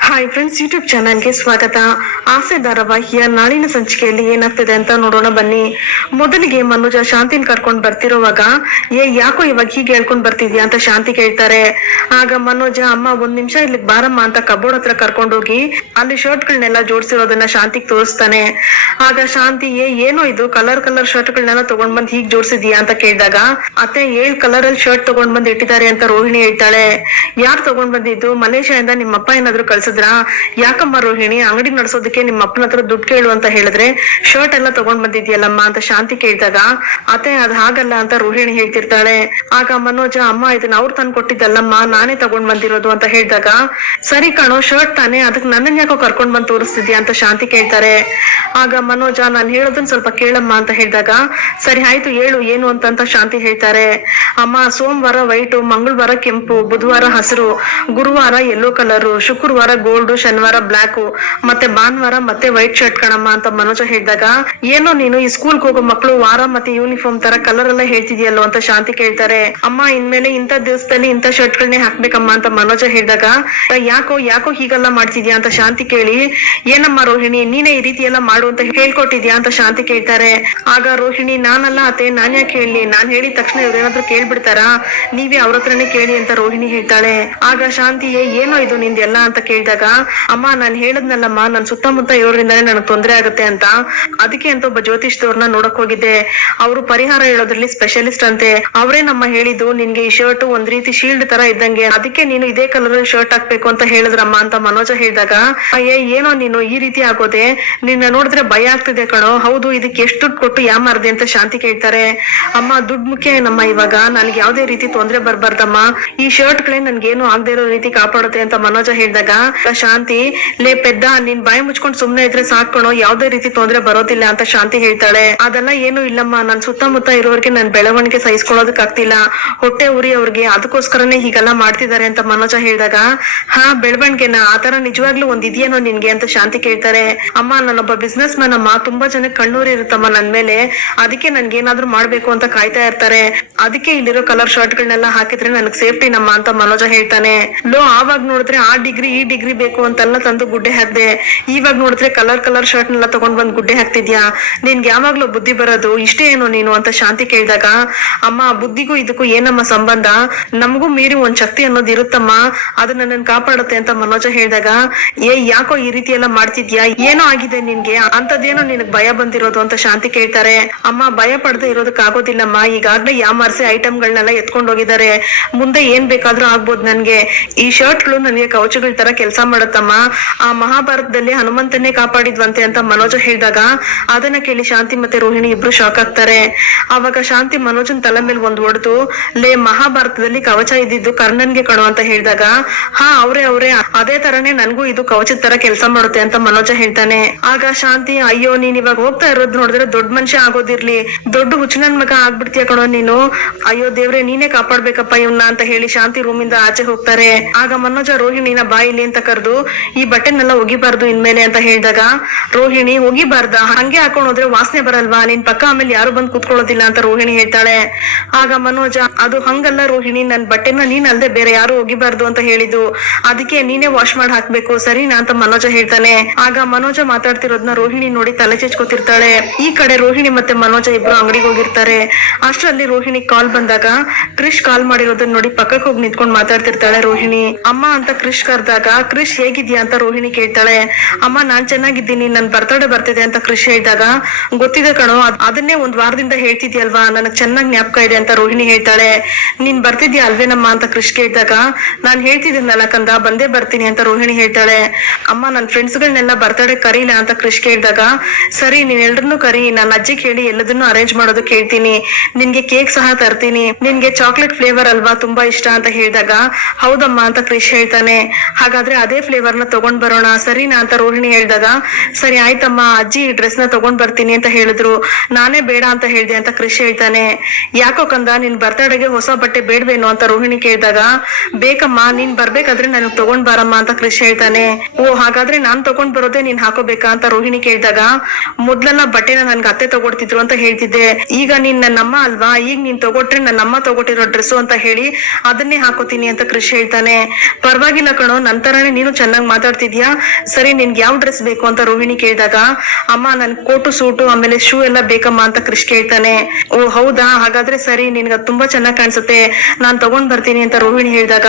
Ah! Hi friends YouTube ಚಾನಲ್ಗೆ ಸ್ವಾಗತ. ಆಸೆ ಧಾರಾವಾಹಿಯ ನಾಳಿನ ಸಂಚಿಕೆಯಲ್ಲಿ ಏನಾಗ್ತಿದೆ ಅಂತ ನೋಡೋಣ ಬನ್ನಿ. ಮೊದಲಿಗೆ ಮನುಜ ಶಾಂತಿನ ಕರ್ಕೊಂಡು ಬರ್ತಿರೋವಾಗ, ಏ ಯಾಕೋ ಇವಾಗ ಹೀಗೆ ಹೇಳ್ಕೊಂಡ್ ಬರ್ತಿದ್ಯಾ ಅಂತ ಶಾಂತಿ ಕೇಳ್ತಾರೆ. ಆಗ ಮನೋಜ, ಅಮ್ಮ, ಒಂದ್ ನಿಮಿಷ ಇಲ್ಲಿ ಬಾರಮ್ಮ ಅಂತ ಕಬೋರ್ಡ್ ಹತ್ರ ಕರ್ಕೊಂಡೋಗಿ ಅಲ್ಲಿ ಶರ್ಟ್ ಶರ್ಟ್ಗಳನ್ನೆಲ್ಲ ಜೋಡಿಸಿರೋದನ್ನ ಶಾಂತಿಗೆ ತೋರಿಸ್ತಾನೆ. ಆಗ ಶಾಂತಿ, ಏ, ಏನೋ ಇದು? ಕಲರ್ ಕಲರ್ ಶರ್ಟ್ ಶರ್ಟ್ಗಳನ್ನೆಲ್ಲ ತಗೊಂಡ್ ಬಂದ್ ಹೀಗ್ ಜೋಡಿಸಿದ್ಯಾ? ಅಂತ ಕೇಳಿದಾಗ, ಅತ್ತೆ, ಏಳ್ ಕಲರ್ ಅಲ್ಲಿ ಶರ್ಟ್ ತಗೊಂಡ್ ಬಂದ್ ಇಟ್ಟಿದ್ದಾರೆ ಅಂತ ರೋಹಿಣಿ ಹೇಳ್ತಾಳೆ. ಯಾರು ತಗೊಂಡ್ ಬಂದಿದ್ದು? ಮಲೇಷ್ಯಾದಿಂದ ನಿಮ್ಮ ಅಪ್ಪ ಏನಾದ್ರು ಕಳ್ಸಿದ್ರಾ? ಯಾಕಮ್ಮ ರೋಹಿಣಿ, ಅಂಗಡಿ ನಡೆಸೋದಕ್ಕೆ ನಿಮ್ಮ ಅಪ್ಪನ ಹತ್ರ ದುಡ್ಡು ಕೇಳು ಅಂತ ಹೇಳಿದ್ರೆ ಶರ್ಟ್ ಎಲ್ಲ ತಗೊಂಡ್ ಬಂದಿದ್ಯಲ್ಲಮ್ಮ ಅಂತ ಶಾಂತಿ ಕೇಳಿದಾಗ, ಅತ್ತೆ, ಅದ್ ಹಾಗಲ್ಲ ಅಂತ ರೋಹಿಣಿ ಹೇಳ್ತಿರ್ತಾಳೆ. ಆಗ ಮನೋಜ, ಅಮ್ಮ, ಇದನ್ನ ಅವ್ರು ತಂದು ಕೊಟ್ಟಿದ್ದಲ್ಲಮ್ಮ, ನಾನೇ ತಗೊಂಡ್ ಬಂದಿರೋದು ಅಂತ ಹೇಳಿದಾಗ, ಸರಿ ಕಣೋ ಶರ್ಟ್ ತಾನೇ, ಅದಕ್ಕೆ ನನ್ನನ್ ಯಾಕೋ ಕರ್ಕೊಂಡ್ ಬಂದ್ ತೋರಿಸ್ತಿದ್ಯಾ? ಅಂತ ಶಾಂತಿ ಕೇಳ್ತಾರೆ. ಆಗ ಮನೋಜ, ನಾನು ಹೇಳೋದನ್ನ ಸ್ವಲ್ಪ ಕೇಳಮ್ಮ ಅಂತ ಹೇಳಿದಾಗ, ಸರಿ, ಆಯ್ತು, ಹೇಳು, ಏನು ಅಂತ ಶಾಂತಿ ಹೇಳ್ತಾರೆ. ಅಮ್ಮ, ಸೋಮವಾರ ವೈಟು ಮಂಗಳವಾರ ಕೆಂಪು, ಬುಧವಾರ ಹಸಿರು, ಗುರುವಾರ ಯೆಲ್ಲೋ ಕಲರ್ ಶುಕ್ರವಾರ ಗೋಲ್ಡ್ ಶನಿವಾರ ಬ್ಲಾಕ್ ಮತ್ತೆ ಭಾನುವಾರ ಮತ್ತೆ ವೈಟ್ ಶರ್ಟ್ ಕಣಮ್ಮ ಅಂತ ಮನೋಜ ಹೇಳಿದಾಗ ಏನೋ ನೀನು ಈ ಸ್ಕೂಲ್ ಹೋಗೋ ಮಕ್ಕಳು ವಾರ ಮತ್ತೆ ಯೂನಿಫಾರ್ಮ್ ತರ ಕಲರ್ ಎಲ್ಲ ಹೇಳ್ತಿದ್ಯಲ್ಲೋ ಅಂತ ಶಾಂತಿ ಕೇಳ್ತಾರೆ. ಅಮ್ಮ ಇನ್ಮೇಲೆ ಇಂತ ದಿವಸದಲ್ಲಿ ಇಂಥ ಶರ್ಟ್ ಗಳನ್ನೇ ಹಾಕ್ಬೇಕಮ್ಮ ಅಂತ ಮನೋಜ ಹೇಳಿದಾಗ ಯಾಕೋ ಯಾಕೋ ಹೀಗೆಲ್ಲ ಮಾಡ್ತಿದ್ಯಾ? ಅಂತ ಶಾಂತಿ ಕೇಳಿ ಏನಮ್ಮ ರೋಹಿಣಿ ನೀನೇ ಈ ರೀತಿ ಎಲ್ಲ ಮಾಡು ಅಂತ ಹೇಳ್ಕೊಟ್ಟಿದ್ಯಾ? ಅಂತ ಶಾಂತಿ ಕೇಳ್ತಾರೆ. ಆಗ ರೋಹಿಣಿ ನಾನಲ್ಲ ಅತ್ತೆ ನಾನ್ ಯಾಕೆ ಹೇಳಿ? ನಾನ್ ಹೇಳಿದ ತಕ್ಷಣ ಇವ್ರೇನಾದ್ರೂ ಕೇಳ್ಬಿಡ್ತಾರ? ನೀವೇ ಅವ್ರ ಹತ್ರನೇ ಕೇಳಿ ಅಂತ ರೋಹಿಣಿ ಹೇಳ್ತಾಳೆ. ಆಗ ಶಾಂತಿ "ಏ, ಏನೋ ಇದು ನಿಂದೆಲ್ಲ? ಅಂತ ಕೇಳಿದಾಗ ಅಮ್ಮ, ನಾನ್ ಹೇಳದ್ನಲ್ಲಮ್ಮ ನನ್ ಸುತ್ತಮುತ್ತ ಇವ್ರಿಂದಾನೆ ನನಗ್ ತೊಂದ್ರೆ ಆಗುತ್ತೆ ಅಂತ. ಅದಕ್ಕೆ ಅಂತ ಒಬ್ಬ ಜ್ಯೋತಿಷ್ದವ್ರನ್ನ ನೋಡಕ್ ಹೋಗಿದ್ದೆ. ಅವರು ಪರಿಹಾರ ಹೇಳೋದ್ರಲ್ಲಿ ಸ್ಪೆಷಲಿಸ್ಟ್ ಅಂತೆ. ಅವರೇ ನಮ್ಮ ಹೇಳಿದ್ದು, ನಿನ್ಗೆ ಈ ಶರ್ಟ್ ಒಂದ್ ರೀತಿ ಶೀಲ್ಡ್ ತರ ಇದ್ದಂಗೆ. ಅದಕ್ಕೆ ನೀನು ಇದೇ ಕಲರ್ ಶರ್ಟ್ ಹಾಕ್ಬೇಕು ಅಂತ ಹೇಳಿದ್ರಮ್ಮ, ಅಂತ ಮನೋಜ ಹೇಳಿದಾಗ ಏ ಏನೋ ನೀನು ಈ ರೀತಿ ಆಗೋದೆ. ನಿನ್ನ ನೋಡಿದ್ರೆ ಭಯ ಆಗ್ತಿದೆ ಕಣೋ. ಹೌದು, ಇದಕ್ಕೆ ಎಷ್ಟು ದುಡ್ಡು ಕೊಟ್ಟು ಯಾಮಾರ್ದೆ ಅಂತ ಶಾಂತಿ ಕೇಳ್ತಾರೆ. ಅಮ್ಮ, ದುಡ್ಡು ಮುಖ್ಯ ಏನಮ್ಮ ಇವಾಗ? ನನ್ಗೆ ಯಾವ್ದೇ ರೀತಿ ತೊಂದ್ರೆ ಬರ್ಬಾರ್ದಮ್ಮ. ಈ ಶರ್ಟ್ ಗಳೇ ನನ್ಗೇನು ಆಗದೆ ಇರೋ ರೀತಿ ಕಾಪಾಡುತ್ತೆ, ಅಂತ ಮನೋಜ ಹೇಳಿದಾಗ ಶಾಂತಿ, ಲೇ ಪೆದ್ದ, ನಿನ್ ಬಾಯಿ ಮುಚ್ಕೊಂಡ್ ಸುಮ್ನೆ ಇದ್ರೆ ಸಾಕೋಣ ಯಾವ್ದೇ ರೀತಿ ತೊಂದ್ರೆ ಬರೋದಿಲ್ಲ ಅಂತ ಶಾಂತಿ ಹೇಳ್ತಾಳೆ. ಅದೆಲ್ಲ ಏನು ಇಲ್ಲಮ್ಮ. ನನ್ ಸುತ್ತಮುತ್ತ ಇರೋರ್ಗೆ ನನ್ ಬೆಳವಣಿಗೆ ಸಹಿಸ್ಕೊಳ್ಳೋದಕ್ ಆಗ್ತಿಲ್ಲ ಹೊಟ್ಟೆ ಉರಿ ಅವ್ರಿಗೆ. ಅದಕ್ಕೋಸ್ಕರನೇ ಹೀಗೆಲ್ಲ ಮಾಡ್ತಿದ್ದಾರೆ ಅಂತ ಮನೋಜ ಹೇಳಿದಾಗ, ಹಾ, ಬೆಳವಣಿಗೆನ? ಆತರ ನಿಜವಾಗ್ಲೂ ಒಂದ್ ಇದೆಯೇನೋ ನಿನ್ಗೆ? ಅಂತ ಶಾಂತಿ ಕೇಳ್ತಾರೆ. ಅಮ್ಮ, ನಾನೊಬ್ಬ ಬಿಸ್ನೆಸ್ ಮ್ಯಾನ್ ಅಮ್ಮ. ತುಂಬಾ ಜನ ಕಣ್ಣೂರಿ ಇರುತ್ತಮ್ಮ ನನ್ ಮೇಲೆ. ಅದಕ್ಕೆ ನನ್ಗೆ ಏನಾದ್ರೂ ಮಾಡ್ಬೇಕು ಅಂತ ಕಾಯ್ತಾ ಇರ್ತಾರೆ. ಅದಕ್ಕೆ ಇಲ್ಲಿರೋ ಕಲರ್ ಶರ್ಟ್ ಗಳನ್ನೆಲ್ಲ ಹಾಕಿದ್ರೆ ನನಗ್ ಸೇಫ್ಟಿ ನಮ್ಮ ಅಂತ ಮನೋಜ ಹೇಳ್ತಾನೆ. ಲೋ, ಆವಾಗ ನೋಡಿದ್ರೆ ಆ ಡಿಗ್ರಿ, ಈ ಡಿಗ್ರಿ ಬೇಕು ಅಂತೆಲ್ಲ ತಂದು ಗುಡ್ಡೆ ಹಾಕ್ದೆ. ಇವಾಗ ನೋಡಿದ್ರೆ ಕಲರ್ ಕಲರ್ ಶರ್ಟ್ ನೆಲ್ಲ ತಗೊಂಡ್ ಬಂದ್ ಗುಡ್ಡೆ ಹಾಕ್ತಿದ್ಯಾ? ನಿನ್ಗೆ ಯಾವಾಗ್ಲೂ ಬುದ್ಧಿ ಬರೋದು ಇಷ್ಟೇ ಏನು ನೀನು ಅಂತ ಶಾಂತಿ ಕೇಳಿದಾಗ? ಅಮ್ಮ, ಬುದ್ಧಿಗೂ ಇದಕ್ಕೂ ಏನಮ್ಮ ಸಂಬಂಧ? ನಮಗೂ ಮೀರಿ ಒಂದ್ ಶಕ್ತಿ ಅನ್ನೋದು ಇರುತ್ತಮ್ಮ. ಅದು ನನ್ನ ಕಾಪಾಡುತ್ತೆ ಅಂತ ಮನೋಜ ಹೇಳಿದಾಗ, ಏ, ಯಾಕೋ ಈ ರೀತಿ ಎಲ್ಲ ಮಾಡ್ತಿದ್ಯಾ? ಏನೋ ಆಗಿದೆ ನಿನ್ಗೆ? ಅಂತದೇನೋ ನಿನಗ್ ಭಯ ಬಂದಿರೋದು ಅಂತ ಶಾಂತಿ ಕೇಳ್ತಾರೆ. ಅಮ್ಮ, ಭಯ ಪಡದೆ ಇರೋದಕ್ ಆಗೋದಿಲ್ಲಮ್ಮ ಈಗಾಗ್ಲೇ ಮರ್ಸೆ ಐಟಮ್ಗಳನ್ನೆಲ್ಲ ಎತ್ಕೊಂಡ್ ಹೋಗಿದ್ದಾರೆ. ಮುಂದೆ ಏನ್ ಬೇಕಾದ್ರೂ ಆಗ್ಬೋದು ನನ್ಗೆ. ಈ ಶರ್ಟ್ಗಳು ನನಗೆ ಕವಚಗಳ ತರ ಕೆಲಸ ಮಾಡುತ್ತಮ್ಮ? ಆ ಮಹಾಭಾರತದಲ್ಲಿ ಹನುಮಂತನ್ನೇ ಕಾಪಾಡಿದ್ವಂತೆ ಅಂತ ಮನೋಜ ಹೇಳಿದಾಗ ಅದನ್ನ ಕೇಳಿ ಶಾಂತಿ ಮತ್ತೆ ರೋಹಿಣಿ ಇಬ್ರು ಶಾಕ್ ಆಗ್ತಾರೆ. ಅವಾಗ ಶಾಂತಿ ಮನೋಜನ್ ತಲೆ ಮೇಲೆ ಒಂದ್ ಹೊಡೆದು, ಲೇ ಮಹಾಭಾರತದಲ್ಲಿ ಕವಚ ಇದ್ದಿದ್ದು ಕರ್ಣನ್ಗೆ ಕಣೋ ಅಂತ ಹೇಳಿದಾಗ, ಹಾ, ಅವ್ರೆ ಅವ್ರೆ, ಅದೇ ತರನೇ ನನ್ಗೂ ಇದು ಕವಚದ ತರ ಕೆಲಸ ಮಾಡುತ್ತೆ ಅಂತ ಮನೋಜ ಹೇಳ್ತಾನೆ. ಆಗ ಶಾಂತಿ, ಅಯ್ಯೋ, ನೀನ್ ಇವಾಗ ಹೋಗ್ತಾ ಇರೋದ್ ನೋಡಿದ್ರೆ ದೊಡ್ಡ ಮನುಷ್ಯ ಆಗೋದಿರ್ಲಿ. ದೊಡ್ಡ ಹುಚ್ಚನನ್ ಮಗ ಆಗ್ಬಿಡ್ತೀಯ ಕಣೋ ನೀನು. ಅಯ್ಯೋ ದೇವ್ರೆ, ನೀನೇ ಕಾಪಾಡ್ಬೇಕಪ್ಪ ಇವ್ನ ಅಂತ ಹೇಳಿ ಶಾಂತಿ ರೂಮಿಂದ ಆಚೆ ಹೋಗ್ತಾರೆ. ಆಗ ಮನೋಜ ರೋಹಿಣಿನ ಬಾಯಿಲಿ ಅಂತ ಕರೆದು ಈ ಬಟ್ಟೆನೆಲ್ಲ ಒಗಿಬಾರ್ದು ಇನ್ಮೇಲೆ ಅಂತ ಹೇಳಿದಾಗ, ರೋಹಿಣಿ ಒಗಿಬಾರ್ದ, ಹಂಗೆ ಹಾಕೊಂಡು ಹೋದ್ರೆ ವಾಸನೆ ಬರಲ್ವಾ? ನಿನ್ ಪಕ್ಕ ಆಮೇಲೆ ಯಾರು ಬಂದ್ ಕೂತ್ಕೊಳ್ಳೋದಿಲ್ಲ ಅಂತ ರೋಹಿಣಿ ಹೇಳ್ತಾಳೆ. ಆಗ ಮನೋಜ, ಅದು ಹಂಗಲ್ಲ ರೋಹಿಣಿ, ನನ್ ಬಟ್ಟೆನ ನೀನ್ ಅಲ್ದೆ ಬೇರೆ ಯಾರು ಒಗಿಬಾರ್ದು ಅಂತ ಹೇಳಿದ್ದು. ಅದಕ್ಕೆ ನೀನೇ ವಾಶ್ ಮಾಡಿ ಹಾಕ್ಬೇಕು, ಸರಿನಾ ಅಂತ ಮನೋಜ ಹೇಳ್ತಾನೆ. ಆಗ ಮನೋಜ ಮಾತಾಡ್ತಿರೋದ್ನ ರೋಹಿಣಿ ನೋಡಿ ತಲೆ ಚೆಚ್ಕೋತಿರ್ತಾಳೆ. ಈ ಕಡೆ ರೋಹಿಣಿ ಮತ್ತೆ ಮನೋಜ ಇಬ್ರು ಅಂಗಡಿಗೆ ಹೋಗಿರ್ತಾರೆ. ಅಷ್ಟರಲ್ಲಿ ರೋಹಿಣಿ ಕಾಲ್ ಬಂದಾಗ ಕ್ರಿಶ್ ಕಾಲ್ ಮಾಡಿರೋದನ್ನ ನೋಡಿ ಪಕ್ಕಕ್ಕೆ ಹೋಗಿ ನಿಂತ್ಕೊಂಡು ಮಾತಾಡ್ತಿರ್ತಾಳೆ ರೋಹಿಣಿ. ಅಮ್ಮ ಅಂತ ಕ್ರಿಶ್ ಕರೆದಾಗ ಕ್ರಿಶ್ ಹೇಗಿದ್ಯಾ ಅಂತ ರೋಹಿಣಿ ಕೇಳ್ತಾಳೆ. ಅಮ್ಮ, ನಾನ್ ಚೆನ್ನಾಗಿದ್ದೀನಿ, ನನ್ ಬರ್ತಡೇ ಬರ್ತಿದೆ ಅಂತ ಕ್ರಿಶ್ ಹೇಳಿದಾಗ, ಗೊತ್ತಿದೆ ಕಣೋ ಅದನ್ನೇ ಒಂದ್ ವಾರದಿಂದ ಹೇಳ್ತಿದ್ಯಲ್ವಾ, ನನಗ್ ಚೆನ್ನಾಗ್ ಜ್ಞಾಪಕ ಇದೆ ಅಂತ ರೋಹಿಣಿ ಹೇಳ್ತಾಳೆ. ನೀನ್ ಬರ್ತಿದ್ಯಾ ಅಲ್ವೇನಮ್ಮ ಅಂತ ಕ್ರಿಶ್ ಕೇಳಿದಾಗ, ನಾನ್ ಹೇಳ್ತಿದ್ದೀನಲ್ಲ ಕಂದ, ಬಂದೇ ಬರ್ತೀನಿ ಅಂತ ರೋಹಿಣಿ ಹೇಳ್ತಾಳೆ. ಅಮ್ಮ, ನನ್ ಫ್ರೆಂಡ್ಸ್ ಗಳನ್ನೆಲ್ಲ ಬರ್ತಡೇ ಕರೀಲ ಅಂತ ಕ್ರಿಶ್ ಕೇಳಿದಾಗ, ಸರಿ ನೀನ್ ಎಲ್ರನ್ನೂ ಕರಿ, ನಾನ್ ಅಜ್ಜಿ ಕೇಳಿ ಎಲ್ಲದನ್ನು ಅರೇಂಜ್ ಮಾಡೋದು ಕೇಳ್ತೀನಿ. ನಿನ್ಗೆ ಕೇಕ್ ಸಹ ತರ್ತೀನಿ. ನಿನ್ಗೆ ಚಾಕ್ಲೇಟ್ ಫ್ಲೇವರ್ ಅಲ್ವಾ ತುಂಬಾ ಇಷ್ಟ ಅಂತ ಹೇಳಿದಾಗ, ಹೌದಮ್ಮ ಅಂತ ಕ್ರಿಶ್ ಹೇಳ್ತಾನೆ. ಹಾಗಾದ್ರೆ ಅದೇ ಫ್ಲೇವರ್ನ ತಗೊಂಡ್ ಬರೋಣ. ಸರಿನಾ ಅಂತ ರೋಹಿಣಿ ಹೇಳಿದಾಗ ಸರಿ, ಆಯ್ತಮ್ಮ, ಅಜ್ಜಿ ಈ ಡ್ರೆಸ್ನ ತಗೊಂಡ್ ಬರ್ತೀನಿ ಅಂತ ಹೇಳಿದ್ರು. ನಾನೇ ಬೇಡ ಅಂತ ಹೇಳ್ದೆ ಅಂತ ಕೃಷಿ ಹೇಳ್ತಾನೆ. ಯಾಕೋ ಕಂದ, ನಿನ್ ಬರ್ತಡೆಗೆ ಹೊಸ ಬಟ್ಟೆ ಬೇಡವೇನೋ ಅಂತ ರೋಹಿಣಿ ಕೇಳಿದಾಗ, ಬೇಕಮ್ಮ, ನೀನ್ ಬರ್ಬೇಕಾದ್ರೆ ನನಗ್ ತಗೊಂಡ್ ಬಾರಮ್ಮ ಅಂತ ಕೃಷಿ ಹೇಳ್ತಾನೆ. ಓ, ಹಾಗಾದ್ರೆ ನಾನ್ ತಗೊಂಡ್ ಬರೋದೇ ನೀನ್ ಹಾಕೋಬೇಕಾ ಅಂತ ರೋಹಿಣಿ ಕೇಳಿದಾಗ ಮೊದ್ಲೆಲ್ಲ ಬಟ್ಟೆನ ನನ್ಗೆ ಅತ್ತೆ ತಗೊಡ್ತಿದ್ರು ಅಂತ ಹೇಳ್ತಿದ್ದೆ. ಈಗ ನೀನ್ ನನ್ನಮ್ಮ ಅಲ್ವಾ? ಈಗ ನೀನ್ ತಗೊಟ್ರೆ ನನ್ನಮ್ಮ ತಗೊಟ್ಟಿರೋ ಡ್ರೆಸ್ಸು ಅಂತ ಹೇಳಿ ಅದನ್ನೇ ಹಾಕೋತೀನಿ ಅಂತ ಕೃಷಿ ಹೇಳ್ತಾನೆ. ಪರವಾಗಿಲ್ಲ ಕಣೋ ನಂತರನೇ ತರಾನೇ ನೀನು ನೀನು ಚೆನ್ನಾಗಿ ಮಾತಾಡ್ತಿದ್ಯಾ? ಸರಿ, ನಿನ್ಗೆ ಯಾವ ಡ್ರೆಸ್ ಬೇಕು ಅಂತ ರೋಹಿಣಿ ಕೇಳಿದಾಗ, ಅಮ್ಮ, ನನ್ ಕೋಟು, ಸೂಟು, ಆಮೇಲೆ ಶೂ ಎಲ್ಲ ಬೇಕಮ್ಮ ಅಂತ ಕ್ರಿಶ್ ಕೇಳ್ತಾನೆ. ಓ, ಹೌದಾ? ಹಾಗಾದ್ರೆ ಸರಿ, ನಿನ್ಗ ತುಂಬಾ ಚೆನ್ನಾಗಿ ಕಾಣಿಸುತ್ತೆ. ನಾನ್ ತಗೊಂಡ್ ಬರ್ತೀನಿ ಅಂತ ರೋಹಿಣಿ ಹೇಳಿದಾಗ,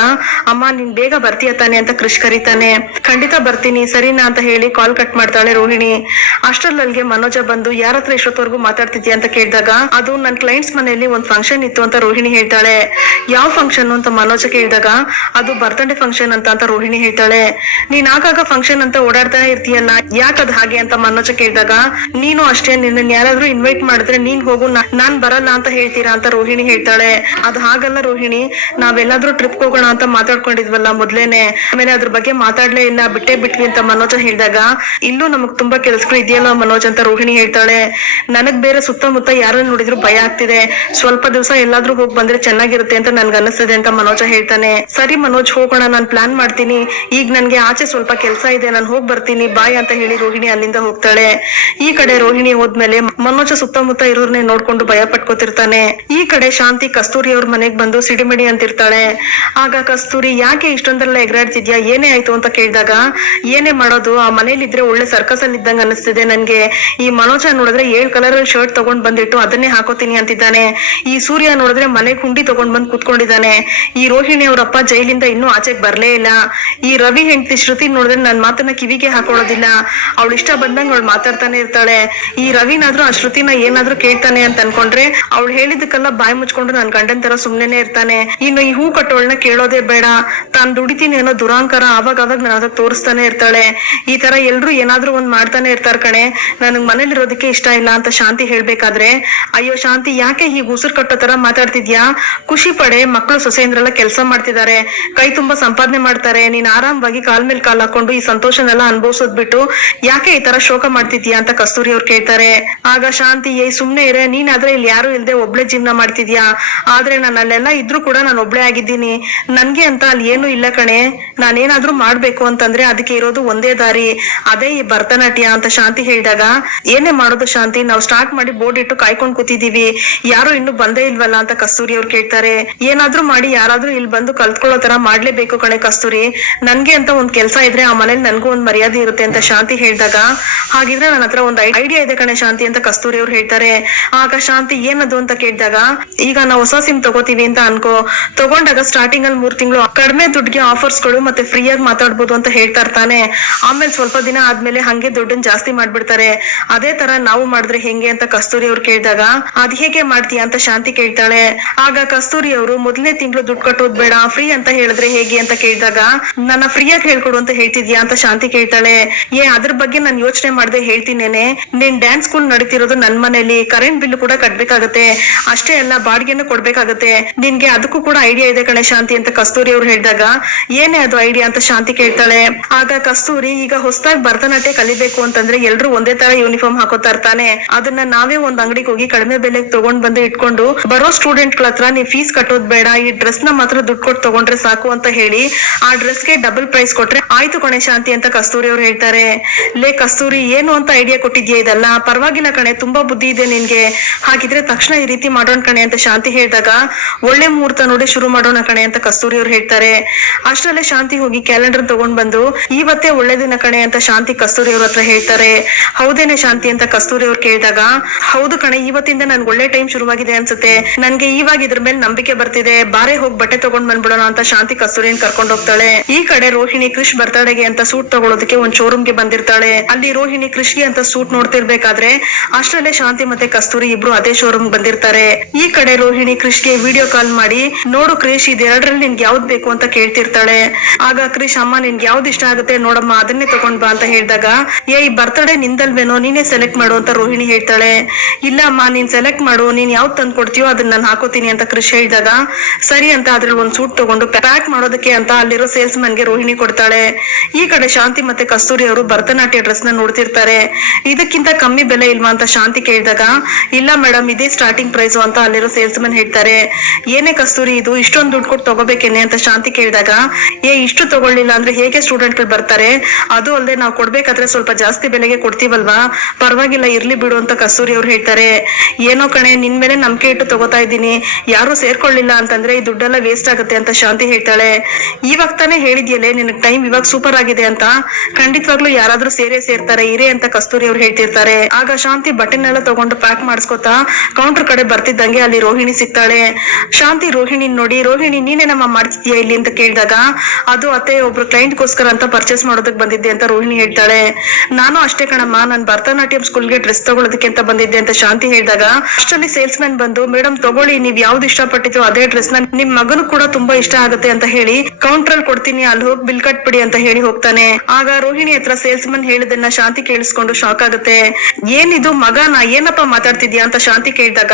ಅಮ್ಮ, ನೀನ್ ಬೇಗ ಬರ್ತೀಯ ತಾನೆ ಅಂತ ಕ್ರಿಶ್ ಕರೀತಾನೆ. ಖಂಡಿತ ಬರ್ತೀನಿ, ಸರಿನಾ ಅಂತ ಹೇಳಿ ಕಾಲ್ ಕಟ್ ಮಾಡ್ತಾಳೆ ರೋಹಿಣಿ. ಅಷ್ಟ್ರಲ್ಲಿಗೆ ಮನೋಜ ಬಂದು ಯಾರ ಹತ್ರ ಇಷ್ಟೊತ್ತವರೆಗೂ ಮಾತಾಡ್ತಿದ್ಯಾ ಅಂತ ಕೇಳಿದಾಗ, ಅದು ನನ್ನ ಕ್ಲೈಂಟ್ಸ್ ಮನೆಯಲ್ಲಿ ಒಂದ್ ಫಂಕ್ಷನ್ ಇತ್ತು ಅಂತ ರೋಹಿಣಿ ಹೇಳ್ತಾಳೆ. ಯಾವ ಫಂಕ್ಷನ್ ಅಂತ ಮನೋಜ ಕೇಳಿದಾಗ, ಅದು ಬರ್ತಂಡೆ ಫಂಕ್ಷನ್ ಅಂತ ಅಂತ ರೋಹಿಣಿ ಹೇಳ್ತಾಳೆ. ನೀನ್ ಆಗಾಗ ಫಂಕ್ಷನ್ ಅಂತ ಓಡಾಡ್ತಾನೆ ಇರ್ತೀಯಲ್ಲ ಯಾಕದ್ ಹಾಗೆ ಅಂತ ಮನೋಜ ಕೇಳಿದಾಗ, ನೀನು ಅಷ್ಟೇ, ನಿನ್ನ ಯಾರಾದ್ರೂ ಇನ್ವೈಟ್ ಮಾಡಿದ್ರೆ ನೀನ್ ಹೋಗು ನಾನ್ ಬರಲ್ಲ ಅಂತ ಹೇಳ್ತೀರಾ ಅಂತ ರೋಹಿಣಿ ಹೇಳ್ತಾಳೆ. ಅದ್ ಹಾಗಲ್ಲ ರೋಹಿಣಿ, ನಾವೆಲ್ಲಾದ್ರೂ ಟ್ರಿಪ್ ಹೋಗೋಣ ಅಂತ ಮಾತಾಡ್ಕೊಂಡಿದ್ವಲ್ಲ ಮೊದ್ಲೇನೆ. ಆಮೇಲೆ ಅದ್ರ ಬಗ್ಗೆ ಮಾತಾಡ್ಲೇ ಇಲ್ಲ, ಬಿಟ್ಟೇ ಬಿಟ್ವಿ ಅಂತ ಮನೋಜ ಹೇಳಿದಾಗ, ಇಲ್ಲೂ ನಮಗ್ ತುಂಬಾ ಕೆಲ್ಸಗಳು ಇದೆಯಲ್ಲ ಮನೋಜ್ ಅಂತ ರೋಹಿಣಿ ಹೇಳ್ತಾಳೆ. ನನಗ್ ಬೇರೆ ಸುತ್ತಮುತ್ತ ಯಾರನ್ನ ನೋಡಿದ್ರು ಭಯ ಆಗ್ತಿದೆ. ಸ್ವಲ್ಪ ದಿವಸ ಎಲ್ಲಾದ್ರೂ ಹೋಗಿ ಬಂದ್ರೆ ಚೆನ್ನಾಗಿರುತ್ತೆ ಅಂತ ನನ್ಗೆ ಅನ್ನಿಸ್ತದೆ ಅಂತ ಮನೋಜ ಹೇಳ್ತಾನೆ. ಸರಿ ಮನೋಜ್, ಹೋಗೋಣ, ನಾನ್ ಪ್ಲಾನ್ ಮಾಡ್ತೀನಿ. ಈಗ ನನ್ಗೆ ಆಚೆ ಸ್ವಲ್ಪ ಕೆಲಸ ಇದೆ, ನಾನು ಹೋಗ್ ಬರ್ತೀನಿ, ಬಾಯ್ ಅಂತ ಹೇಳಿ ರೋಹಿಣಿ ಅಲ್ಲಿಂದ ಹೋಗ್ತಾಳೆ. ಈ ಕಡೆ ರೋಹಿಣಿ ಹೋದ್ಮೇಲೆ ಮನೋಜ ಸುತ್ತಮುತ್ತ ಇರೋರ್ನೇ ನೋಡ್ಕೊಂಡು ಭಯ ಪಟ್ಕೋತಿರ್ತಾನೆ. ಈ ಕಡೆ ಶಾಂತಿ ಕಸ್ತೂರಿ ಅವ್ರ ಮನೆಗ್ ಬಂದು ಸಿಡಿಮಿಡಿ ಅಂತಿರ್ತಾಳೆ. ಆಗ ಕಸ್ತೂರಿ, ಯಾಕೆ ಇಷ್ಟೊಂದೆಲ್ಲ ಎಗರಾಡ್ತಿದ್ಯಾ? ಏನೇ ಆಯ್ತು ಅಂತ ಕೇಳಿದಾಗ, ಏನೇ ಮಾಡೋದು, ಆ ಮನೇಲಿ ಇದ್ರೆ ಒಳ್ಳೆ ಸರ್ಕಸ್ ಅಲ್ಲಿ ಇದ್ದಂಗ ಅನಿಸ್ತಿದೆ ನನ್ಗೆ. ಈ ಮನೋಜ ನೋಡಿದ್ರೆ ಏಳ್ ಕಲರ್ ಶರ್ಟ್ ತಗೊಂಡ್ ಬಂದಿಟ್ಟು ಅದನ್ನೇ ಹಾಕೋತೀನಿ ಅಂತಿದ್ದಾನೆ. ಈ ಸೂರ್ಯ ನೋಡಿದ್ರೆ ಮನೆ ಹುಂಡಿ ತಗೊಂಡ್ ಬಂದ್ ಕುತ್ಕೊಂಡಿದ್ದಾನೆ. ಈ ರೋಹಿಣಿ ಅವರಪ್ಪ ಜೈಲಿಂದ ಇನ್ನೂ ಆಚೆಗೆ ಬರ್ಲೇ ಇಲ್ಲ. ಈ ರವಿ ಹೆಂಡತಿ ಶ್ರುತಿ ನೋಡಿದ್ರೆ ನನ್ನ ಮಾತನ್ನ ಕಿವಿಗೆ ಹಾಕೊಳ್ಳೋದಿಲ್ಲ ಅವಳು ಇಷ್ಟ ಬಂದಂಗ ಅವಳು ಮಾತಾಡ್ತಾನೆ ಇರ್ತಾಳೆ. ಈ ರವಿನಾದ್ರೂ ಆ ಶ್ರುತಿನ ಏನಾದ್ರೂ ಕೇಳ್ತಾನೆ ಅಂತ ಅನ್ಕೊಂಡ್ರೆ ಅವಳು ಹೇಳಿದಕ್ಕೆಲ್ಲ ಬಾಯಿ ಮುಚ್ಕೊಂಡು ನನ್ ಗಂಡನ್ ತರ ಸುಮ್ನೆನೆ ಇರ್ತಾನೆ. ಇನ್ನು ಈ ಹೂ ಕಟ್ಟೋಳ್ನ ಕೇಳೋದೇ ಬೇಡ. ತಾನ್ ದುಡಿತೀನಿ ಅನ್ನೋ ದುರಾಂಕಾರ ಅವಾಗ ಅವಾಗ ನನ್ನ ಅದಾಗ ತೋರಿಸ್ತಾನೆ ಇರ್ತಾಳೆ. ಈ ತರ ಎಲ್ರು ಏನಾದ್ರೂ ಒಂದ್ ಮಾಡ್ತಾನೆ ಇರ್ತಾರ ಕಣೆ. ನನಗ್ ಮನೇಲಿರೋದಕ್ಕೆ ಇಷ್ಟ ಇಲ್ಲ ಅಂತ ಶಾಂತಿ ಹೇಳ್ಬೇಕಾದ್ರೆ, ಅಯ್ಯೋ ಶಾಂತಿ, ಯಾಕೆ ಹೀಗ್ ಉಸಿರು ಕಟ್ಟೋ ತರ ಮಾತಾಡ್ತಿದ್ಯಾ? ಖುಷಿ ಪಡೆ ಮಕ್ಕಳು ಸೊಸೆಯಿಂದ್ರೆಲ್ಲ ಕೆಲಸ ಮಾಡ್ತಿದ್ದಾರೆ. ಕೈ ತುಂಬಾ ಸಂಪಾದನೆ ಮಾಡ್ತಾರೆ. ನೀನ್ ಆರಾಮವಾಗಿ ಕಾಲ್ ಮೇಲೆ ಕಾಲ್ ಹಾಕೊಂಡು ಈ ಸಂತೋಷನೆಲ್ಲ ಅನ್ಭವಿಸೋದ್ ಬಿಟ್ಟು ಯಾಕೆ ಈ ತರ ಶೋಕ ಮಾಡ್ತಿದ್ಯಾ ಅಂತ ಕಸ್ತೂರಿ ಅವ್ರು ಕೇಳ್ತಾರೆ. ಆಗ ಶಾಂತಿ ಏ ಸುಮ್ನೆ ಇರೆ ನೀನಾದ್ರೆ ಇಲ್ಲಿ ಯಾರು ಇಲ್ದೆ ಒಬ್ಳೆ ಜೀವನ ಮಾಡ್ತಿದ್ಯಾ? ಆದ್ರೆ ನಾನು ಅಲ್ಲೆಲ್ಲ ಇದ್ರೂ ಕೂಡ ನಾನು ಒಬ್ಳೆ ಆಗಿದ್ದೀನಿ. ನನ್ಗೆ ಅಂತ ಅಲ್ಲಿ ಏನು ಇಲ್ಲ ಕಣೆ. ನಾನೇನಾದ್ರೂ ಮಾಡ್ಬೇಕು ಅಂತಂದ್ರೆ ಅದಕ್ಕೆ ಇರೋದು ಒಂದೇ ದಾರಿ. ಅದೇ ಈ ಭರತನಾಟ್ಯ ಅಂತ ಶಾಂತಿ ಹೇಳಿದಾಗ, ಏನೇ ಮಾಡೋದು ಶಾಂತಿ, ನಾವು ಸ್ಟಾರ್ಟ್ ಮಾಡಿ ಬೋರ್ಡ್ ಇಟ್ಟು ಕಾಯ್ಕೊಂಡ್ ಕೂತಿದೀವಿ. ಯಾರು ಇನ್ನು ಬಂದೇ ಇಲ್ವಲ್ಲ ಅಂತ ಕಸ್ತೂರಿ ಅವ್ರು ಕೇಳ್ತಾರೆ. ಏನಾದ್ರೂ ಮಾಡಿ ಯಾರಾದ್ರೂ ಇಲ್ಲಿ ಬಂದು ಕಲ್ತ್ಕೊಳ್ಳೋ ತರ ಮಾಡ್ಲೇಬೇಕು ಕಣೆ ಕಸ್ತೂರಿ. ನನ್ಗೆ ಅಂತ ಒಂದ್ ಕೆಲ್ಸ ಇದ್ರೆ ಆ ಮನೇಲಿ ನನ್ಗೂ ಒಂದ್ ಮರ್ಯಾದೆ ಇರುತ್ತೆ ಅಂತ ಶಾಂತಿ ಹೇಳಿದಾಗ, ಹಾಗಿದ್ರೆ ನನ್ನ ಹತ್ರ ಒಂದ್ ಐಡಿಯಾ ಇದೆ ಕಣೆ ಶಾಂತಿ ಅಂತ ಕಸ್ತೂರಿ ಅವ್ರು ಹೇಳ್ತಾರೆ. ಆಗ ಶಾಂತಿ ಏನದು ಅಂತ ಕೇಳಿದಾಗ, ಈಗ ನಾವು ಹೊಸ ಸಿಮ್ ತಗೋತೀವಿ ಅಂತ ಅನ್ಕೋ. ತಗೊಂಡಾಗ ಸ್ಟಾರ್ಟಿಂಗ್ ಅಲ್ಲಿ ಮೂರ್ ತಿಂಗಳು ಕಡಿಮೆ ದುಡ್ಡಿಗೆ ಆಫರ್ಸ್ಗಳು ಮತ್ತೆ ಫ್ರೀ ಆಗಿ ಮಾತಾಡ್ಬೋದು ಅಂತ ಹೇಳ್ತಾ ಇರ್ತಾನೆ. ಆಮೇಲೆ ಸ್ವಲ್ಪ ದಿನ ಆದ್ಮೇಲೆ ಹಂಗೆ ದುಡ್ಡನ್ನ ಜಾಸ್ತಿ ಮಾಡ್ಬಿಡ್ತಾರೆ. ಅದೇ ತರ ನಾವು ಮಾಡಿದ್ರೆ ಹೆಂಗೆ ಅಂತ ಕಸ್ತೂರಿ ಅವ್ರು ಕೇಳಿದಾಗ, ಅದ್ ಹೇಗೆ ಮಾಡ್ತೀಯ ಅಂತ ಶಾಂತಿ ಕೇಳ್ತಾಳೆ. ಆಗ ಕಸ್ತೂರಿ ಅವರು ಮೊದಲನೇ ತಿಂಗಳು ದುಡ್ಡು ಕಟ್ಟೋದ್ ಬೇಡ ಫ್ರೀ ಅಂತ ಹೇಳಿದ್ರೆ ಹೇಗೆ ಅಂತ ಕೇಳಿದಾಗ, ನನ್ನ ಫ್ರೀಯಾಗಿ ಹೇಳ್ಕೊಡು ಅಂತ ಹೇಳ್ತಿದ್ಯಾ ಅಂತ ಶಾಂತಿ ಕೇಳ್ತಾಳೆ. ಏ, ಅದ್ರ ಬಗ್ಗೆ ನಾನು ಯೋಚನೆ ಮಾಡದೆ ಹೇಳ್ತೀನೇನೆ. ನಿನ್ ಡ್ಯಾನ್ಸ್ ಸ್ಕೂಲ್ ನಡೀತಿರೋದು ನನ್ ಮನೇಲಿ ಕರೆಂಟ್ ಬಿಲ್ ಕೂಡ ಕಟ್ಬೇಕಾಗತ್ತೆ. ಅಷ್ಟೇ ಅಲ್ಲ, ಬಾಡಿಗೆನ ಕೊಡ್ಬೇಕಾಗತ್ತೆ. ನಿನ್ಗೆ ಅದಕ್ಕೂ ಕೂಡ ಐಡಿಯಾ ಇದೆ ಕಣೆ ಶಾಂತಿ ಅಂತ ಕಸ್ತೂರಿ ಅವ್ರು ಹೇಳಿದಾಗ. ಏನೇ ಅದು ಐಡಿಯಾ ಅಂತ ಶಾಂತಿ ಕೇಳ್ತಾಳೆ. ಆಗ ಕಸ್ತೂರಿ ಈಗ ಹೊಸದಾಗಿ ಭರತನಾಟ್ಯ ಕಲಿಬೇಕು ಅಂತಂದ್ರೆ ಎಲ್ರು ಒಂದೇ ತರ ಯೂನಿಫಾರ್ಮ್ ಹಾಕೋತಾ ಇರ್ತಾನೆ. ಅದನ್ನ ನಾವೇ ಒಂದ್ ಅಂಗಡಿಗೆ ಹೋಗಿ ಕಡಿಮೆ ಬೆಲೆಗೆ ತಗೊಂಡ್ ಬಂದು ಇಟ್ಕೊಂಡು, ಬರೋ ಸ್ಟೂಡೆಂಟ್ಗಳ ಹತ್ರ ನೀವು ಫೀಸ್ ಕಟ್ಟೋದ್ ಬೇಡ, ಈ ಡ್ರೆಸ್ನ ಮಾತ್ರ ದುಡ್ಡು ಕೊಟ್ಟು ತಗೊಂಡ್ರೆ ಸಾಕು ಅಂತ ಹೇಳಿ, ಆ ಡ್ರೆಸ್ಗೆ ಡಬಲ್ ಪ್ರೈಸ್ ಕೊಟ್ರೆ ಆಯ್ತು ಕಣೆ ಶಾಂತಿ ಅಂತ ಕಸ್ತೂರಿ ಅವ್ರು ಹೇಳ್ತಾರೆ. ಲೇ ಕಸ್ತೂರಿ, ಏನು ಅಂತ ಐಡಿಯಾ ಕೊಟ್ಟಿದ್ಯಾ ಇದೆಲ್ಲ? ಪರವಾಗಿಲ್ಲ ಕಣೆ, ತುಂಬಾ ಬುದ್ಧಿ ಇದೆ ನಿನ್ಗೆ. ಹಾಗಿದ್ರೆ ತಕ್ಷಣ ಈ ರೀತಿ ಮಾಡೋಣ ಕಣೆ ಅಂತ ಶಾಂತಿ ಹೇಳಿದಾಗ, ಒಳ್ಳೆ ಮುಹೂರ್ತ ನೋಡಿ ಶುರು ಮಾಡೋಣ ಕಣೆ ಅಂತ ಕಸ್ತೂರಿ ಅವ್ರು ಹೇಳ್ತಾರೆ. ಅಷ್ಟರಲ್ಲೇ ಶಾಂತಿ ಹೋಗಿ ಕ್ಯಾಲೆಂಡರ್ ತಗೊಂಡ್ ಬಂದು ಇವತ್ತೇ ಒಳ್ಳೆ ದಿನ ಕಣೆ ಅಂತ ಶಾಂತಿ ಕಸ್ತೂರಿ ಅವ್ರ ಹತ್ರ ಹೇಳ್ತಾರೆ. ಹೌದೇನೆ ಶಾಂತಿ ಅಂತ ಕಸ್ತೂರಿ ಅವ್ರು ಕೇಳಿದಾಗ, ಹೌದು ಕಣೆ ಇವತ್ತಿಂದ ನನ್ಗೆ ಒಳ್ಳೆ ಟೈಮ್ ಶುರುವಾಗಿದೆ ಅನ್ಸುತ್ತೆ. ನನ್ಗೆ ಇವಾಗ ಇದ್ರ ಮೇಲೆ ನಂಬಿಕೆ ಬರ್ತಿದೆ. ಬಾರೆ ಹೋಗಿ ಬಟ್ಟೆ ತಗೊಂಡ್ ಬಂದ್ಬಿಡೋಣ ಅಂತ ಶಾಂತಿ ಕಸ್ತೂರಿನ ಕರ್ಕೊಂಡ್ ಹೋಗ್ತಾಳೆ. ಈ ಕಡೆ ರೋಹಿಣಿ ಕ್ರಿಶ್ ಬರ್ತಡೆಗೆ ಅಂತ ಸೂಟ್ ತಗೊಳೋದಕ್ಕೆ ಒಂದ್ ಶೋರೂಮ್ಗೆ ಬಂದಿರ್ತಾಳೆ. ಅಲ್ಲಿ ರೋಹಿಣಿ ಕೃಷಿಗೆ ಅಂತ ಸೂಟ್ ನೋಡ್ತಿರ್ಬೇಕಾದ್ರೆ ಅಷ್ಟರಲ್ಲೇ ಶಾಂತಿ ಮತ್ತೆ ಕಸ್ತೂರಿ ಇಬ್ರು ಅದೇ ಶೋರೂಮ್ ಬಂದಿರ್ತಾರೆ. ಈ ಕಡೆ ರೋಹಿಣಿ ಕೃಷ್ಗೆ ವಿಡಿಯೋ ಕಾಲ್ ಮಾಡಿ, ನೋಡು ಕ್ರಿಶ್ ಇದೆರಡರಲ್ಲಿ ನಿನ್ಗೆ ಯಾವ್ದ್ ಬೇಕು? ಅಂತ ಕೇಳ್ತಿರ್ತಾಳೆ. ಆಗ ಕ್ರಿಶ್ ಅಮ್ಮ, ನಿನ್ಗೆ ಯಾವ್ದು ಇಷ್ಟ ಆಗುತ್ತೆ? ನೋಡಮ್ಮ, ಅದನ್ನೇ ತಗೊಂಡ್ ಬಾ ಅಂತ ಹೇಳಿದಾಗ ಏ ಈ ಬರ್ತಡೇ ನಿಂದಲ್ವೇನೋ? ನೀನೇ ಸೆಲೆಕ್ಟ್ ಮಾಡು ಅಂತ ರೋಹಿಣಿ ಹೇಳ್ತಾಳೆ. ಇಲ್ಲ ಅಮ್ಮ, ನೀನ್ ಸೆಲೆಕ್ಟ್ ಮಾಡು. ನೀನ್ ಯಾವ್ದು ತಂದು ಕೊಡ್ತೀಯೋ ಅದನ್ನ ನಾನು ಹಾಕೋತೀನಿ ಅಂತ ಕೃಷಿ ಹೇಳಿದಾಗ, ಸರಿ ಅಂತ ಅದ್ರಲ್ಲಿ ಒಂದ್ ಸೂಟ್ ತಗೊಂಡು ಪ್ಯಾಕ್ ಮಾಡೋದಕ್ಕೆ ಅಂತ ಅಲ್ಲಿರೋ ಸೇಲ್ಸ್ಗೆ ರೋಹಿಣಿ ಕೊಡ್ತಾಳೆ. ಈ ಕಡೆ ಶಾಂತಿ ಮತ್ತೆ ಕಸ್ತೂರಿ ಅವರು ಭರತನಾಟ್ಯ ಡ್ರೆಸ್ನ ನೋಡ್ತಿರ್ತಾರೆ. ಇದಕ್ಕಿಂತ ಕಮ್ಮಿ ಬೆಲೆ ಇಲ್ವಾ ಅಂತ ಶಾಂತಿ ಕೇಳಿದಾಗ, ಇಲ್ಲ ಮೇಡಮ್ ಇದೇ ಸ್ಟಾರ್ಟಿಂಗ್ ಪ್ರೈಸ್ ಅಂತ ಅಲ್ಲಿರೋ ಸೇಲ್ಸ್ ಮನ್ ಹೇಳ್ತಾರೆ. ಏನೇ ಕಸ್ತೂರಿ ಇದು, ಇಷ್ಟೊಂದು ದುಡ್ಡು ಕೊಟ್ಟು ತಗೋಬೇಕೇನೆ ಅಂತ ಶಾಂತಿ ಕೇಳಿದಾಗ, ಏ, ಇಷ್ಟು ತಗೊಳ್ಳಿಲ್ಲ ಅಂದ್ರೆ ಹೇಗೆ ಸ್ಟೂಡೆಂಟ್ಗಳು ಬರ್ತಾರೆ? ಅದು ಅಲ್ಲದೆ ನಾವು ಕೊಡ್ಬೇಕಾದ್ರೆ ಸ್ವಲ್ಪ ಜಾಸ್ತಿ ಬೆಲೆಗೆ ಕೊಡ್ತೀವಲ್ವಾ? ಪರವಾಗಿಲ್ಲ, ಇರ್ಲಿ ಬಿಡು ಅಂತ ಕಸ್ತೂರಿ ಅವ್ರು ಹೇಳ್ತಾರೆ. ಏನೋ ಕಣೆ, ನಿನ್ ಮೇಲೆ ನಂಬಿಕೆ ಇಟ್ಟು ತಗೋತಾ ಇದ್ದೀನಿ. ಯಾರು ಸೇರ್ಕೊಳ್ಳಿಲ್ಲ ಅಂತಂದ್ರೆ ಈ ದುಡ್ಡೆಲ್ಲ ವೇಸ್ಟ್ ಆಗುತ್ತೆ ಅಂತ ಶಾಂತಿ ಹೇಳ್ತಾಳೆ. ಇವಾಗ ತಾನೇ ಹೇಳಿದ್ಯಲೆ ನಿನಗೆ ಟೈಮ್ ಇವಾಗ ಸೂಪರ್ ಆಗಿದೆ ಅಂತ ಖಂಡಿತವಾಗ್ಲೂ ಯಾರಾದ್ರೂ ಸೇರೇ ಸೇರ್ತಾರೆ, ಇರೇ ಅಂತ ಕಸ್ತೂರಿ ಅವ್ರು ಹೇಳ್ತಿರ್ತಾರೆ. ಆಗ ಶಾಂತಿ ಬಟ್ಟೆನೆಲ್ಲ ತಗೊಂಡು ಪ್ಯಾಕ್ ಮಾಡಿಸ್ಕೊತಾ ಕೌಂಟರ್ ಕಡೆ ಬರ್ತಿದ್ದಂಗೆ ಅಲ್ಲಿ ರೋಹಿಣಿ ಸಿಗ್ತಾಳೆ. ಶಾಂತಿ, ರೋಹಿಣಿ ನೋಡಿ, ರೋಹಿಣಿ, ನೀನೇ ನಮ್ಮ ಮಾಡ್ತಿದ್ಯಾ ಇಲ್ಲಿ? ಅಂತ ಕೇಳಿದಾಗ, ಅದು ಅತ್ತೆ, ಒಬ್ರು ಕ್ಲೈಂಟ್ ಗೋಸ್ಕರ ಅಂತ ಪರ್ಚೇಸ್ ಮಾಡೋದಕ್ಕೆ ಬಂದಿದ್ದೆ ಅಂತ ರೋಹಿಣಿ ಹೇಳ್ತಾಳೆ. ನಾನು ಅಷ್ಟೇ ಕಣಮ್ಮ, ನಾನು ಭರತನಾಟ್ಯಂ ಸ್ಕೂಲ್ಗೆ ಡ್ರೆಸ್ ತಗೊಳೋದಕ್ಕೆ ಅಂತ ಬಂದಿದ್ದೆ ಅಂತ ಶಾಂತಿ ಹೇಳಿದಾಗ ಅಷ್ಟರಲ್ಲಿ ಸೇಲ್ಸ್ ಮ್ಯಾನ್ ಬಂದು ಮೇಡಮ್ ತಗೊಳ್ಳಿ, ನೀವ್ ಯಾವ್ದು ಇಷ್ಟಪಟ್ಟಿದ್ರು ಅದೇ ಡ್ರೆಸ್ ನಿಮ್ ಮಗನು ಕೂಡ ತುಂಬಾ ಇಷ್ಟ ಆಗುತ್ತೆ ಅಂತ ಹೇಳಿ ಕೌಂಟರ್ ಅಲ್ಲಿ ಕೊಡ್ತೀನಿ, ಅಲ್ಲಿ ಹೋಗಿ ಬಿಲ್ ಕಟ್ಬಿಡಿ ಅಂತ ಹೇಳಿ ಹೋಗ್ತಾನೆ. ಆಗ ರೋಹಿಣಿ ಹತ್ರ ಸೇಲ್ಸ್ ಮನ್ ಹೇಳಿದನ್ನ ಶಾಂತಿ ಕೇಳಿಸ್ಕೊಂಡು ಶಾಕ್ ಆಗುತ್ತೆ. ಏನಿದು ಮಗನ ಏನಪ್ಪ ಮಾತಾಡ್ತಿದ್ಯಾ ಅಂತ ಶಾಂತಿ ಕೇಳಿದಾಗ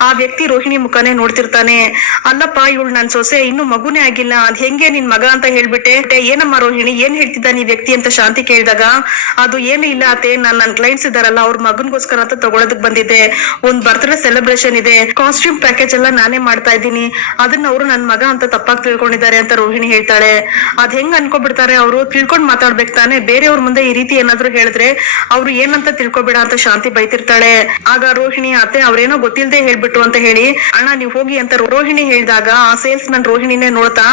ಆ ವ್ಯಕ್ತಿ ರೋಹಿಣಿ ಮುಖನೇ ನೋಡ್ತಿರ್ತಾನೆ. ಅಲ್ಲಪ್ಪ ಇವಳು ನನ್ ಸೊಸೆ ಇನ್ನು ಮಗುನೇ ಆಗಿಲ್ಲ. ಅದ್ ಹೆಂಗೆ ನಿನ್ ಮಗ ಅಂತ ಹೇಳ್ಬಿಟ್ಟೆ. "ಏ, ಏನಮ್ಮ ರೋಹಿಣಿ ಏನ್ ಹೇಳ್ತಿದ್ದ ನೀ ವ್ಯಕ್ತಿ ಅಂತ ಶಾಂತಿ ಕೇಳಿದಾಗ ಅದು ಏನು ಇಲ್ಲ ಅತ್ತೆ ನಾನ್ ನನ್ ಕ್ಲೈಂಟ್ಸ್ ಇದಾರಲ್ಲ ಅವ್ರ ಮಗನ್ಗೋಸ್ಕರ ಅಂತ ತಗೊಳೋದಕ್ ಬಂದಿದ್ದೆ. ಒಂದ್ ಬರ್ತ್ಡೇ ಸೆಲೆಬ್ರೇಷನ್ ಇದೆ. ಕಾಸ್ಟ್ಯೂಮ್ ಪ್ಯಾಕೇಜ್ ಎಲ್ಲ ನಾನೇ ಮಾಡ್ತಾ ಇದ್ದೀನಿ. ಅದನ್ನ ಅವರು ನನ್ ಮಗ ಅಂತ ತಪ್ಪಾಗಿ ತಿಳ್ಕೊಂಡಿದ್ದಾರೆ ಅಂತ ರೋಹಿಣಿ ಹೇಳ್ತಾಳೆ. ಅದ್ ಹೆಂಗ್ ಅನ್ಕೊಬಿಡ್ತಾರೆ ಅವರು? ತಿಳ್ಕೊಂಡ್ ಮಾತಾಡ್ಬೇಕು ತಾನೆ. ಬೇರೆಯವ್ರ ಮುಂದೆ ಈ ರೀತಿ ಏನಾದ್ರು ಹೇಳಿದ್ರೆ ಅವ್ರು ಏನಂತ ತಿಳ್ಕೊಬೇಡ ಅಂತ ಶಾಂತಿ ಬೈತಿರ್ತಾಳೆ. ಆಗ ರೋಹಿಣಿ ಅತ್ತೆ ಅವ್ರೇನೋ ಗೊತ್ತಿಲ್ಲದೆ ಹೇಳ್ಬಿಟ್ರು ಅಂತ ಹೇಳಿ, ಅಣ್ಣ, ನೀವ್ ಹೋಗಿ ಅಂತ ರೋಹಿಣಿ ಹೇಳಿದಾಗ ಆ ಸೇಲ್ಸ್ ಮನ್ ರೋಹಿಣಿನೇ ನೋಡ್ತಾ,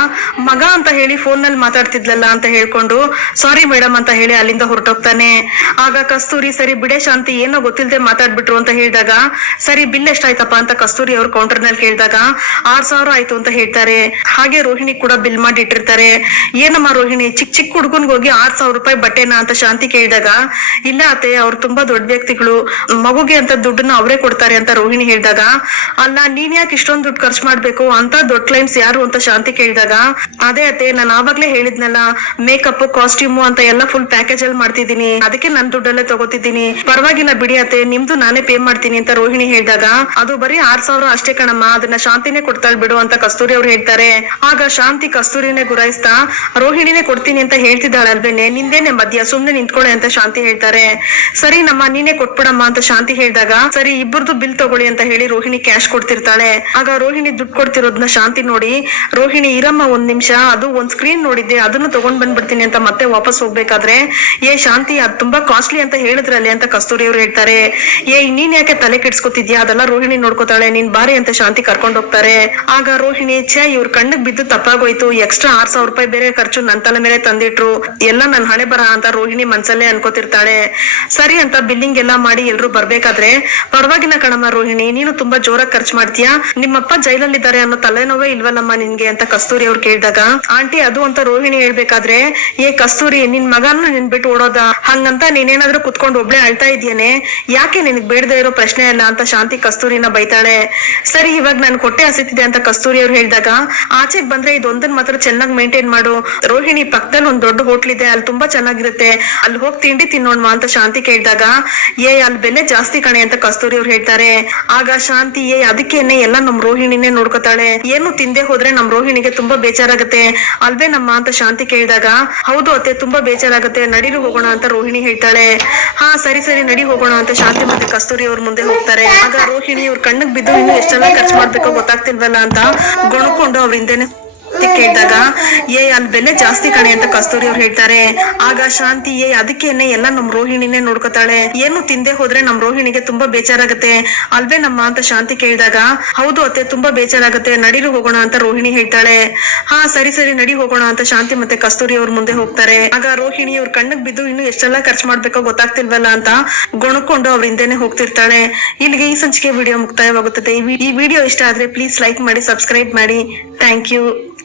ಮಗ ಅಂತ ಹೇಳಿ ಫೋನ್ನಲ್ಲಿ ಮಾತಾಡ್ತಿದ್ಲಲ್ಲ ಅಂತ ಹೇಳ್ಕೊಂಡು, ಸಾರಿ ಮೇಡಮ್ ಅಂತ ಹೇಳಿ ಅಲ್ಲಿಂದ ಹೊರಟೋಗ್ತಾನೆ. ಆಗ ಕಸ್ತೂರಿ, ಸರಿ ಬಿಡೆ ಶಾಂತಿ, ಏನೋ ಗೊತ್ತಿಲ್ಲದೆ ಮಾತಾಡ್ಬಿಟ್ರು ಅಂತ ಹೇಳಿದಾಗ, ಸರಿ ಬಿಲ್ ಎಷ್ಟಾಯ್ತಪ್ಪ ಅಂತ ಕಸ್ತೂರಿ ಅವ್ರು ಕೌಂಟರ್ನಲ್ಲಿ ಕೇಳಿದಾಗ, ಆರ್ ಸಾವಿರ ಆಯ್ತು ಅಂತ ಹೇಳ್ತಾರೆ. ಹಾಗೆ ರೋಹಿಣಿ ಕೂಡ ಬಿಲ್ ಮಾಡಿ ಇಟ್ಟಿರ್ತಾರೆ ಏನಮ್ಮ ರೋಹಿಣಿ ಚಿಕ್ಕ ಚಿಕ್ಕ ಹುಡುಗನ್ಗೆ ಹೋಗಿ ಆರ್ ಸಾವಿರ ರೂಪಾಯಿ ಬಟ್ಟೆನಾ ಅಂತ ಶಾಂತಿ ಕೇಳಿದಾಗ, ಇಲ್ಲ ಅತ್ತೆ, ಅವ್ರು ತುಂಬಾ ದೊಡ್ಡ ವ್ಯಕ್ತಿಗಳು, ಮಗುಗೆ ಅಂತ ದುಡ್ಡನ್ನ ಅವರೇ ಕೊಡ್ತಾರೆ ಅಂತ ರೋಹಿಣಿ ಹೇಳಿದಾಗ, ಅಲ್ಲ, ನೀನ್ ಯಾಕೆ ಇಷ್ಟೊಂದು ದುಡ್ಡು ಖರ್ಚು ಮಾಡ್ಬೇಕು? ಅಂತ ದೊಡ್ಡ ಕ್ಲೈಂಟ್ಸ್ ಯಾರು ಅಂತ ಶಾಂತಿ ಕೇಳಿದಾಗ, ಅದೇ ಅತ್ತೆ, ನಾನು ಆವಾಗ್ಲೇ ಹೇಳಿದ್ನಲ್ಲ ಮೇಕಪ್ ಕಾಸ್ಟ್ಯೂಮ್ ಅಂತ ಎಲ್ಲ ಫುಲ್ ಪ್ಯಾಕೇಜ್ ಅಲ್ಲಿ ಮಾಡ್ತಿದ್ದೀನಿ, ಅದಕ್ಕೆ ನನ್ ದುಡ್ಡಲ್ಲೇ ತಗೋತಿದ್ದೀನಿ. ಪರವಾಗಿಲ್ಲ ಬಿಡಿ ಅತ್ತೆ, ನಿಮ್ದು ನಾನೇ ಪೇ ಮಾಡ್ತೀನಿ ಅಂತ ರೋಹಿಣಿ ಹೇಳಿದಾಗ, ಅದು ಬರೀ ಆರ್ ಸಾವಿರ ಅಷ್ಟೇ ಕಣಮ್ಮ, ಅದನ್ನ ಶಾಂತಿನೇ ಕೊಡ್ತಾಳ್ ಬಿಡು ಅಂತ ಕಸ್ತೂರಿ ಅವ್ರು ಹೇಳ್ತಾರೆ. ಆಗ ಶಾಂತಿ ಕಸ್ತೂರಿನೇ ಗುರಾಯಿಸ್ತಾ ರೋಹಿಣಿನೇ ಕೊಡ್ತೀನಿ ಅಂತ ಹೇಳ್ತಿದ್ದಾಳಲ್ವೇನೆ ನಿಂದೇನೆ ಮಧ್ಯ, ಸುಮ್ನೆ ನಿಂತ್ಕೊಳ್ಳೆ ಅಂತ ಶಾಂತಿ ಹೇಳ್ತಾರೆ. ಸರಿ, ನಮ್ಮ ನೀನೇ ಕೊಟ್ಬಿಡಮ್ಮ ಅಂತ ಶಾಂತಿ ಹೇಳಿದಾಗ, ಸರಿ ಇಬ್ಬರದು ಬಿಲ್ ತಗೊಳ್ಳಿ ಅಂತ ಹೇಳಿ ರೋಹಿಣಿ ಕ್ಯಾಶ್ ಕೊಡ್ತಿರ್ತಾಳೆ. ಆಗ ರೋಹಿಣಿ ದುಡ್ಡು ಕೊಡ್ತಿರೋದ್ನ ಶಾಂತಿ ನೋಡಿ, ರೋಹಿಣಿ, ಇರಮ್ಮ ಒಂದ್ ನಿಮಿಷ, ಅದು ಒಂದ್ ಸ್ಕ್ರೀನ್ ನೋಡಿದ್ದೆ, ಅದನ್ನು ತಗೊಂಡ್ ಬಂದ್ಬಿಡ್ತೀನಿ ಅಂತ ಮತ್ತೆ ವಾಪಸ್ ಹೋಗ್ಬೇಕಾದ್ರೆ, ಏ ಶಾಂತಿ, ಅದ್ ತುಂಬಾ ಕಾಸ್ಟ್ಲಿ ಅಂತ ಹೇಳಿದ್ರಲ್ಲಿ ಅಂತ ಕಸ್ತೂರಿ ಅವ್ರು ಹೇಳ್ತಾರೆ. ಏ ನೀನ್ ಯಾಕೆ ತಲೆ ಕೆಡ್ಸ್ಕೊತಿದ್ಯಾ? ಅದೆಲ್ಲ ರೋಹಿಣಿ ನೋಡ್ಕೋತಾಳೆ, ನೀನ್ ಬಾರಿ ಅಂತ ಶಾಂತಿ ಕರ್ಕೊಂಡ್ ಹೋಗ್ತಾರೆ. ಆಗ ರೋಹಿಣಿ, ಛೇ, ಇವ್ರ ಕಣ್ಣಿಗೆ ಬಿದ್ದು ತಪ್ಪಾಗೋಯ್ತು ಎಕ್ಸ್ಟ್ರಾ ಆರ್ ಸಾವಿರ ರೂಪಾಯಿ ಬೇರೆ ಖರ್ಚು ನನ್ ತಲೆ ಮೇಲೆ ತಂದಿಟ್ರು, ಎಲ್ಲ ನನ್ ಹಣೆ ಬರ ಅಂತ ರೋಹಿಣಿ ಮನ್ಸಲ್ಲೇ ಅನ್ಕೋತಿರ್ತಾಳೆ. ಸರಿ ಅಂತ ಬಿಲ್ಲಿಂಗ್ ಎಲ್ಲಾ ಮಾಡಿ ಎಲ್ರು ಬರ್ಬೇಕಾದ್ರೆ ಪರವಾಗಿನ ಕಣಮ್ಮ ರೋಹಿಣಿ, ನೀನು ತುಂಬಾ ಜೋರಾಗಿ ಖರ್ಚು ಮಾಡ್ತೀಯಾ? ನಿಮ್ಮಪ್ಪ ಜೈಲಲ್ಲಿದ್ದಾರೆ ಅನ್ನೋ ತಲೆನೋವೇ ಇಲ್ವಲ್ಲಮ್ಮ ನಿನ್ಗೆ ಅಂತ ಕಸ್ತೂರಿ ಅವ್ರು ಕೇಳಿದಾಗ. ಆಂಟಿ, ಅದು ಅಂತ ರೋಹಿಣಿ ಹೇಳ್ಬೇಕಾದ್ರೆ, ಏ ಕಸ್ತೂರಿ, ನಿನ್ ಮಗನ ನಿನ್ ಬಿಟ್ಟು ಓಡೋದ? ಹಂಗಂತ ನೀನೇನಾದ್ರೂ ಕುತ್ಕೊಂಡು ಒಬ್ಳೆ ಅಳ್ತಾ ಇದೆಯೇನೆ? ಯಾಕೆ ನಿನಗ್ ಬೇಡದೆ ಇರೋ ಪ್ರಶ್ನೆ ಅಲ್ಲ? ಅಂತ ಶಾಂತಿ ಕಸ್ತೂರಿನ ಬೈತಾಳೆ. ಸರಿ, ಇವಾಗ ನನ್ ಕೊಟ್ಟೆ ಹಸಿತಿದೆ ಅಂತ ಕಸ್ತೂರಿ ಅವ್ರು ಹೇಳಿದಾಗ, ಆಚೆಗ್ ಬಂದ್ರೆ ಇದೊಂದನ್ ಮಾತ್ರ ಚೆನ್ನಾಗಿ ಮೇಂಟೈನ್ ಮಾಡು. ರೋಹಿಣಿ ಪಕ್ಕದಲ್ಲಿ ಒಂದ್ ದೊಡ್ಡ ಹೋಟ್ಲ್ ಇದೆ, ಅಲ್ಲಿ ತುಂಬಾ ಚೆನ್ನಾಗಿರುತ್ತೆ. ಅಲ್ಲಿ ಹೋಗಿ ತಿಂಡಿ ತಿನ್ನೋಣ ಅಂತ ಶಾಂತಿ ಕೇಳಿದಾಗ, ಏ, ಅಲ್ಲಿ ಬೆಲೆ ಜಾಸ್ತಿ ಕಣೆ ಅಂತ ಕಸ್ತೂರಿ ಅವ್ರು ಹೇಳ್ತಾರೆ. ಆಗ ಶಾಂತಿ, ಏ ಅದಕ್ಕೇನೆ ಎಲ್ಲ ನಮ್ ರೋಹಿಣಿನೇ ನೋಡ್ಕೋತಾಳೆ. ಏನು ತಿಂದೆ ಹೋದ್ರೆ ನಮ್ ರೋಹಿಣಿಗೆ ತುಂಬಾ ಬೇಜಾರಾಗುತ್ತೆ. ಅಲ್ವೇ ನಮ್ಮ ಅಂತ ಶಾಂತಿ ಕೇಳಿದಾಗ, ಹೌದು ಅತ್ತೆ, ತುಂಬಾ ಬೇಜಾರಾಗುತ್ತೆ. ನಡಿಲು ಹೋಗೋಣ ಅಂತ ರೋಹಿಣಿ ಹೇಳ್ತಾಳೆ. ಹಾ, ಸರಿ ಸರಿ, ನಡಿ ಹೋಗೋಣ ಅಂತ ಶಾಂತಿ ಮತ್ತೆ ಕಸ್ತೂರಿ ಅವ್ರ ಮುಂದೆ ಹೋಗ್ತಾರೆ. ಆಗ ರೋಹಿಣಿ ಅವ್ರ ಕಣ್ಣಿಗೆ ಬಿದ್ದು ಇನ್ನು ಎಷ್ಟೆಲ್ಲ ಖರ್ಚು ಮಾಡ್ಬೇಕೋ ಗೊತ್ತಾಗ್ತಿಲ್ವಲ್ಲ ಅಂತ ಗೊಣಕೊಂಡು ಅವ್ರ ಕೇಳಿದಾಗ ಏ, ಅಲ್ಲಿ ಬೆಲೆ ಜಾಸ್ತಿ ಕಣೆ ಅಂತ ಕಸ್ತೂರಿ ಅವ್ರು ಹೇಳ್ತಾರೆ. ಆಗ ಶಾಂತಿ, ಏ ಅದಕ್ಕೇನೆ ಎಲ್ಲ ನಮ್ ರೋಹಿಣಿನೇ ನೋಡ್ಕೋತಾಳೆ. ಏನು ತಿಂದೆ ಹೋದ್ರೆ ನಮ್ ರೋಹಿಣಿಗೆ ತುಂಬಾ ಬೇಜಾರಾಗತ್ತೆ. ಅಲ್ವೇ ನಮ್ಮ ಅಂತ ಶಾಂತಿ ಕೇಳಿದಾಗ, ಹೌದು ಅತ್ತೆ, ತುಂಬಾ ಬೇಜಾರಾಗತ್ತೆ. ನಡಿರು ಹೋಗೋಣ ಅಂತ ರೋಹಿಣಿ ಹೇಳ್ತಾಳೆ. ಹಾ, ಸರಿ ಸರಿ, ನಡಿ ಹೋಗೋಣ ಅಂತ ಶಾಂತಿ ಮತ್ತೆ ಕಸ್ತೂರಿ ಅವ್ರ ಮುಂದೆ ಹೋಗ್ತಾರೆ. ಆಗ ರೋಹಿಣಿ ಅವ್ರ ಕಣ್ಣಿಗೆ ಬಿದ್ದು ಇನ್ನು ಎಷ್ಟೆಲ್ಲ ಖರ್ಚು ಮಾಡ್ಬೇಕೋ ಗೊತ್ತಾಗ್ತಿಲ್ವಲ್ಲ ಅಂತ ಗೊಣಕೊಂಡು ಅವ್ರ ಹಿಂದೆನೆ ಹೋಗ್ತಿರ್ತಾಳೆ. ಇಲ್ಲಿಗೆ ಈ ಸಂಚಿಕೆ ವಿಡಿಯೋ ಮುಕ್ತಾಯವಾಗುತ್ತದೆ. ಈ ವಿಡಿಯೋ ಇಷ್ಟ ಆದ್ರೆ ಪ್ಲೀಸ್ ಲೈಕ್ ಮಾಡಿ, ಸಬ್ಸ್ಕ್ರೈಬ್ ಮಾಡಿ. Thank you.